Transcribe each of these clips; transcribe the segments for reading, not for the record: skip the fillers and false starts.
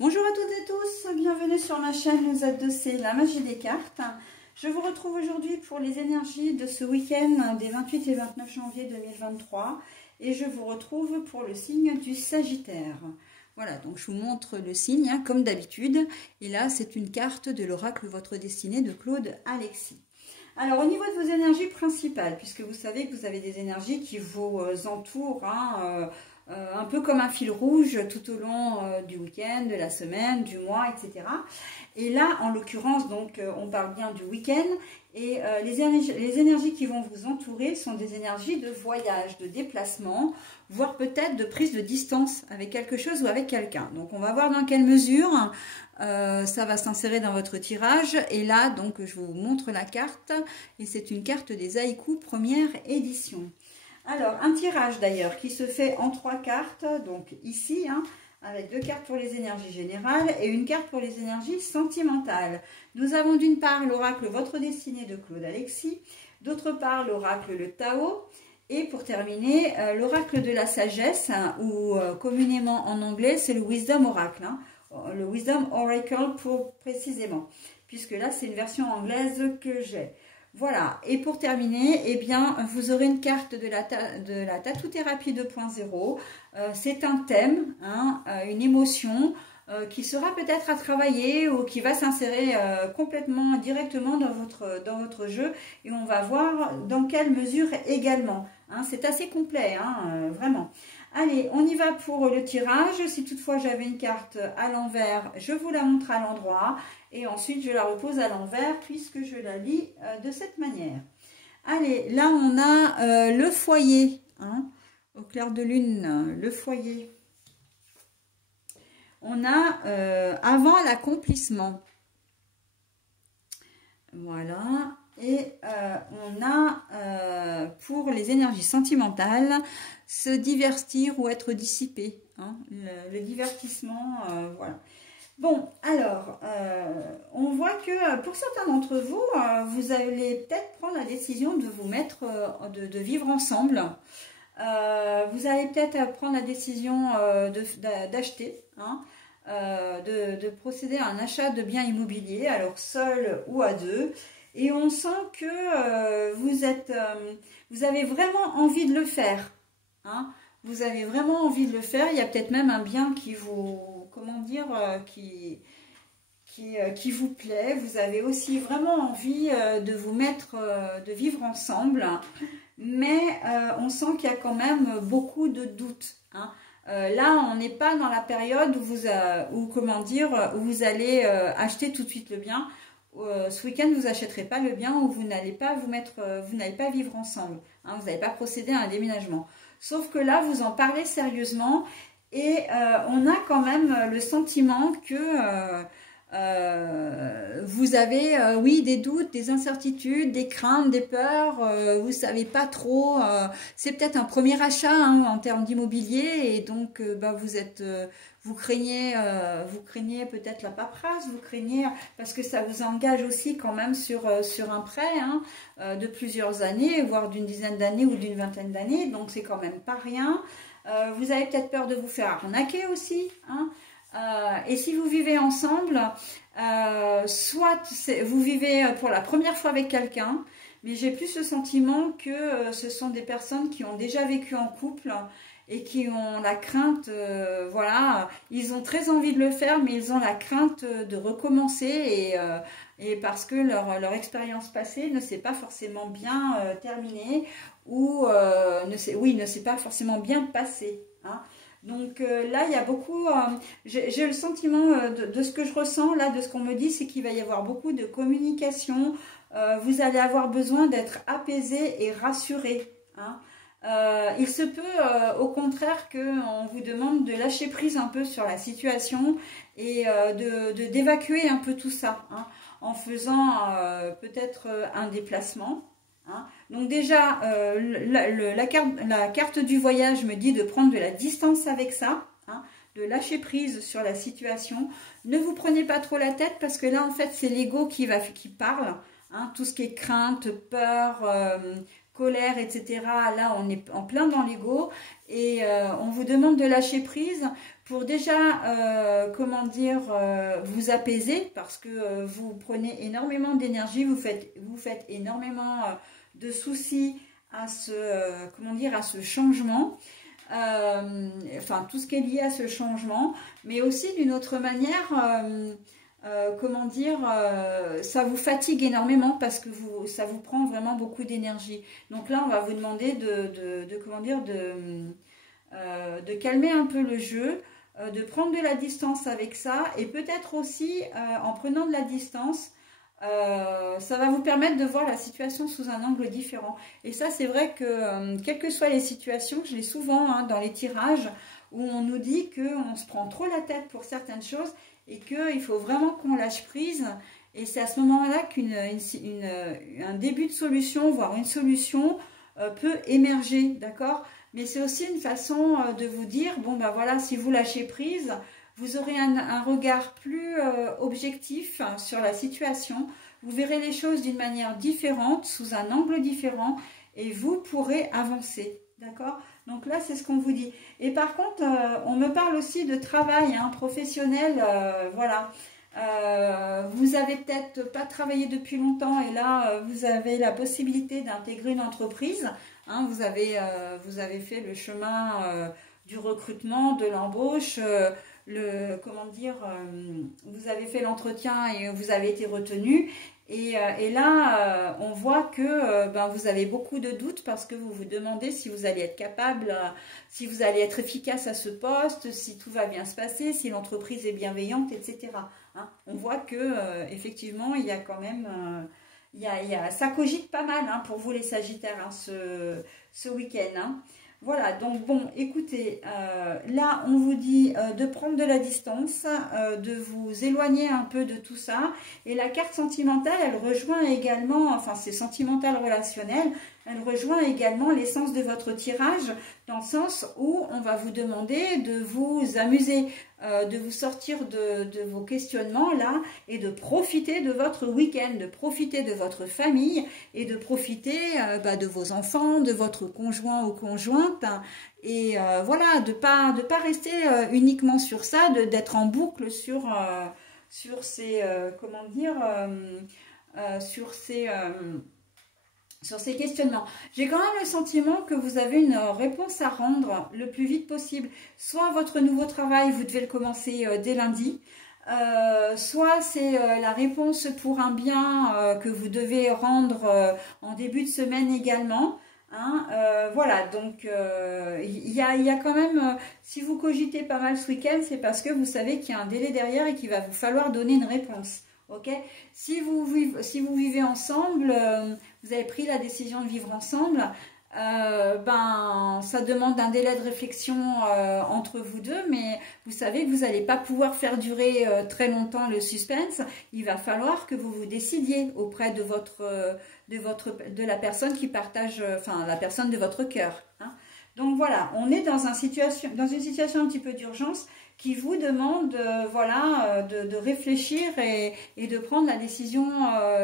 Bonjour à toutes et tous, bienvenue sur ma chaîne Z2C, la magie des cartes. Je vous retrouve aujourd'hui pour les énergies de ce week-end des 28 et 29 janvier 2023 et je vous retrouve pour le signe du Sagittaire. Voilà, donc je vous montre le signe comme d'habitude et là c'est une carte de l'oracle Votre Destinée de Claude Alexis. Alors au niveau de vos énergies principales, puisque vous savez que vous avez des énergies qui vous entourent, un peu comme un fil rouge tout au long du week-end, de la semaine, du mois, etc. Et là, en l'occurrence, donc, on parle bien du week-end. Et les énergies qui vont vous entourer sont des énergies de voyage, de déplacement, voire peut-être de prise de distance avec quelque chose ou avec quelqu'un. Donc, on va voir dans quelle mesure ça va s'insérer dans votre tirage. Et là, donc, je vous montre la carte. Et c'est une carte des haïkus première édition. Alors, un tirage d'ailleurs qui se fait en 3 cartes, donc ici, avec 2 cartes pour les énergies générales et une carte pour les énergies sentimentales. Nous avons d'une part l'oracle Votre Destinée de Claude Alexis, d'autre part l'oracle le Tao, et pour terminer, l'oracle de la sagesse, ou communément en anglais, c'est le Wisdom Oracle, le Wisdom Oracle pour précisément, puisque là c'est une version anglaise que j'ai. Voilà, et pour terminer, eh bien, vous aurez une carte de la Tattoo-thérapie 2.0. C'est un thème, une émotion qui sera peut-être à travailler ou qui va s'insérer complètement, directement dans votre jeu. Et on va voir dans quelle mesure également. C'est assez complet, vraiment. Allez, on y va pour le tirage. Si toutefois j'avais une carte à l'envers, je vous la montre à l'endroit. Et ensuite, je la repose à l'envers puisque je la lis de cette manière. Allez, là, on a le foyer. Au clair de lune, le foyer. On a avant l'accomplissement. Voilà. Et on a pour les énergies sentimentales, se divertir ou être dissipé. Le divertissement, voilà. Bon, alors, on voit que pour certains d'entre vous, vous allez peut-être prendre la décision de vous mettre, de vivre ensemble. Vous allez peut-être prendre la décision d'acheter, de procéder à un achat de biens immobiliers, alors seul ou à deux. Et on sent que vous avez vraiment envie de le faire. Vous avez vraiment envie de le faire. Il y a peut-être même un bien qui vous, comment dire, qui vous plaît. Vous avez aussi vraiment envie de vous mettre, de vivre ensemble. Mais on sent qu'il y a quand même beaucoup de doutes. Là, on n'est pas dans la période où vous allez acheter tout de suite le bien. Ce week-end, vous n'achèterez pas le bien ou vous n'allez pas vivre ensemble. Vous n'allez pas procéder à un déménagement. Sauf que là, vous en parlez sérieusement et on a quand même le sentiment que vous avez, oui, des doutes, des incertitudes, des craintes, des peurs, vous ne savez pas trop. C'est peut-être un premier achat en termes d'immobilier et donc vous craignez peut-être la paperasse, vous craignez parce que ça vous engage aussi quand même sur un prêt de plusieurs années, voire d'une dizaine d'années ou d'une vingtaine d'années, donc c'est quand même pas rien. Vous avez peut-être peur de vous faire arnaquer aussi, et si vous vivez ensemble, soit vous vivez pour la première fois avec quelqu'un, mais j'ai plus le sentiment que ce sont des personnes qui ont déjà vécu en couple et qui ont la crainte, voilà, ils ont très envie de le faire, mais ils ont la crainte de recommencer et parce que leur expérience passée ne s'est pas forcément bien terminée ou ne s'est pas forcément bien passée. Donc là, il y a beaucoup, j'ai le sentiment de ce que je ressens, là, de ce qu'on me dit, c'est qu'il va y avoir beaucoup de communication. Vous allez avoir besoin d'être apaisé et rassuré. Il se peut, au contraire, qu'on vous demande de lâcher prise un peu sur la situation et d'évacuer un peu tout ça, en faisant peut-être un déplacement. Donc déjà, la carte du voyage me dit de prendre de la distance avec ça, de lâcher prise sur la situation. Ne vous prenez pas trop la tête parce que là, en fait, c'est l'ego qui parle. Tout ce qui est crainte, peur, colère, etc. Là, on est en plein dans l'ego et on vous demande de lâcher prise pour déjà, comment dire, vous apaiser parce que vous prenez énormément d'énergie, vous faites énormément de soucis à ce, comment dire, à ce changement. Enfin, tout ce qui est lié à ce changement, mais aussi d'une autre manière, comment dire, ça vous fatigue énormément parce que ça vous prend vraiment beaucoup d'énergie. Donc là, on va vous demander comment dire, de calmer un peu le jeu, de prendre de la distance avec ça et peut-être aussi, en prenant de la distance, ça va vous permettre de voir la situation sous un angle différent. Et ça, c'est vrai que, quelles que soient les situations, je l'ai souvent hein, dans les tirages, où on nous dit qu'on se prend trop la tête pour certaines choses et qu'il faut vraiment qu'on lâche prise. Et c'est à ce moment-là qu'un début de solution, voire une solution, peut émerger, d'accord? Mais c'est aussi une façon de vous dire, bon ben voilà, si vous lâchez prise, vous aurez un regard plus objectif sur la situation. Vous verrez les choses d'une manière différente, sous un angle différent, et vous pourrez avancer. D'accord? Donc là, c'est ce qu'on vous dit. Et par contre, on me parle aussi de travail hein, professionnel. Voilà. Vous avez peut-être pas travaillé depuis longtemps et là, vous avez la possibilité d'intégrer une entreprise. Hein, vous avez fait le chemin du recrutement, de l'embauche, comment dire, vous avez fait l'entretien et vous avez été retenu. Et là, on voit que ben, vous avez beaucoup de doutes parce que vous vous demandez si vous allez être capable, si vous allez être efficace à ce poste, si tout va bien se passer, si l'entreprise est bienveillante, etc. Hein, on voit que effectivement, il y a quand même, ça cogite pas mal hein, pour vous les Sagittaires hein, ce week-end. Hein. Voilà, donc bon, écoutez, là on vous dit de prendre de la distance, de vous éloigner un peu de tout ça. Et la carte sentimentale, elle rejoint également, enfin c'est sentimental relationnel, elle rejoint également l'essence de votre tirage, dans le sens où on va vous demander de vous amuser, de vous sortir de vos questionnements là, et de profiter de votre week-end, de profiter de votre famille, et de profiter de vos enfants, de votre conjoint ou conjointe, hein, et voilà, de pas rester uniquement sur ça, d'être en boucle sur ces, comment dire, sur ces questionnements. J'ai quand même le sentiment que vous avez une réponse à rendre le plus vite possible. Soit votre nouveau travail, vous devez le commencer dès lundi, soit c'est la réponse pour un bien que vous devez rendre en début de semaine également. Hein, voilà, donc il y a quand même, si vous cogitez pas mal ce week-end, c'est parce que vous savez qu'il y a un délai derrière et qu'il va vous falloir donner une réponse. Ok, si vous vivez ensemble, vous avez pris la décision de vivre ensemble, ben ça demande un délai de réflexion entre vous deux, mais vous savez que vous n'allez pas pouvoir faire durer très longtemps le suspense. Il va falloir que vous vous décidiez auprès de la personne qui partage, enfin la personne de votre cœur. Hein. Donc voilà, on est dans une situation un petit peu d'urgence qui vous demande voilà, de réfléchir et de prendre la décision,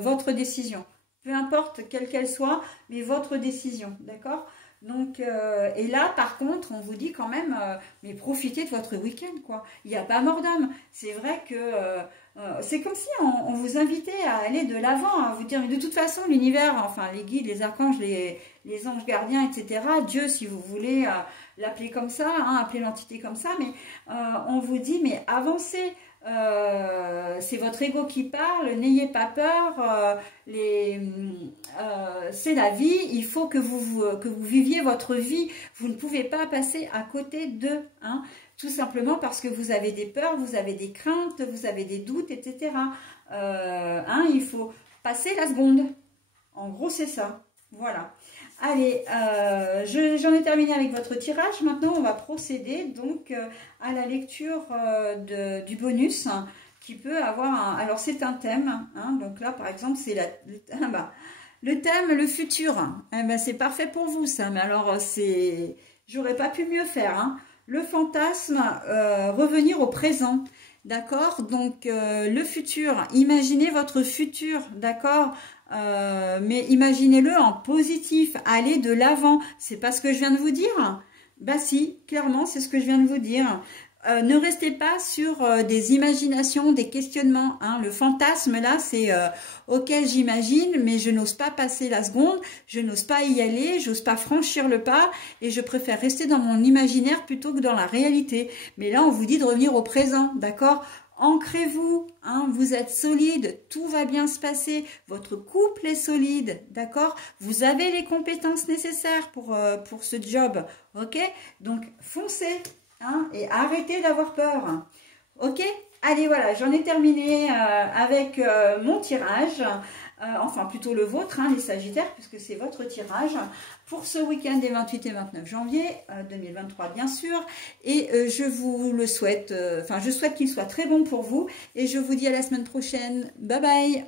votre décision. Peu importe quelle qu'elle soit, mais votre décision, d'accord? Donc, et là, par contre, on vous dit quand même, mais profitez de votre week-end, quoi. Il n'y a pas mort d'homme. C'est vrai que c'est comme si on vous invitait à aller de l'avant, à vous dire, mais de toute façon, l'univers, enfin, les guides, les archanges, les anges gardiens, etc., Dieu, si vous voulez l'appeler comme ça, hein, appeler l'entité comme ça, mais on vous dit, mais avancez. C'est votre ego qui parle, n'ayez pas peur, c'est la vie, il faut que vous viviez votre vie, vous ne pouvez pas passer à côté d'eux, hein, tout simplement parce que vous avez des peurs, vous avez des craintes, vous avez des doutes, etc. Hein, il faut passer la seconde, en gros c'est ça, voilà. Allez, j'en ai terminé avec votre tirage. Maintenant, on va procéder donc à la lecture du bonus hein, qui peut avoir un... Alors, c'est un thème. Hein, donc là, par exemple, c'est le thème, le futur. Eh ben, c'est parfait pour vous, ça. Mais alors, j'aurais pas pu mieux faire. Hein. Le fantasme, revenir au présent. d'accord? Donc, le futur, imaginez votre futur, d'accord? Mais imaginez-le en positif, allez de l'avant. C'est pas ce que je viens de vous dire? Bah si, clairement, c'est ce que je viens de vous dire. Ne restez pas sur des imaginations, des questionnements. Hein. Le fantasme, là, c'est ok, j'imagine, mais je n'ose pas passer la seconde, je n'ose pas y aller, j'ose pas franchir le pas, et je préfère rester dans mon imaginaire plutôt que dans la réalité. Mais là, on vous dit de revenir au présent, d'accord? Ancrez-vous, hein, vous êtes solide, tout va bien se passer, votre couple est solide, d'accord? Vous avez les compétences nécessaires pour ce job, ok? Donc, foncez, hein, et arrêtez d'avoir peur, ok? Allez, voilà, j'en ai terminé avec mon tirage, enfin plutôt le vôtre, hein, les Sagittaires, puisque c'est votre tirage, pour ce week-end des 28 et 29 janvier 2023, bien sûr. Et je vous le souhaite, je souhaite qu'il soit très bon pour vous. Et je vous dis à la semaine prochaine. Bye bye!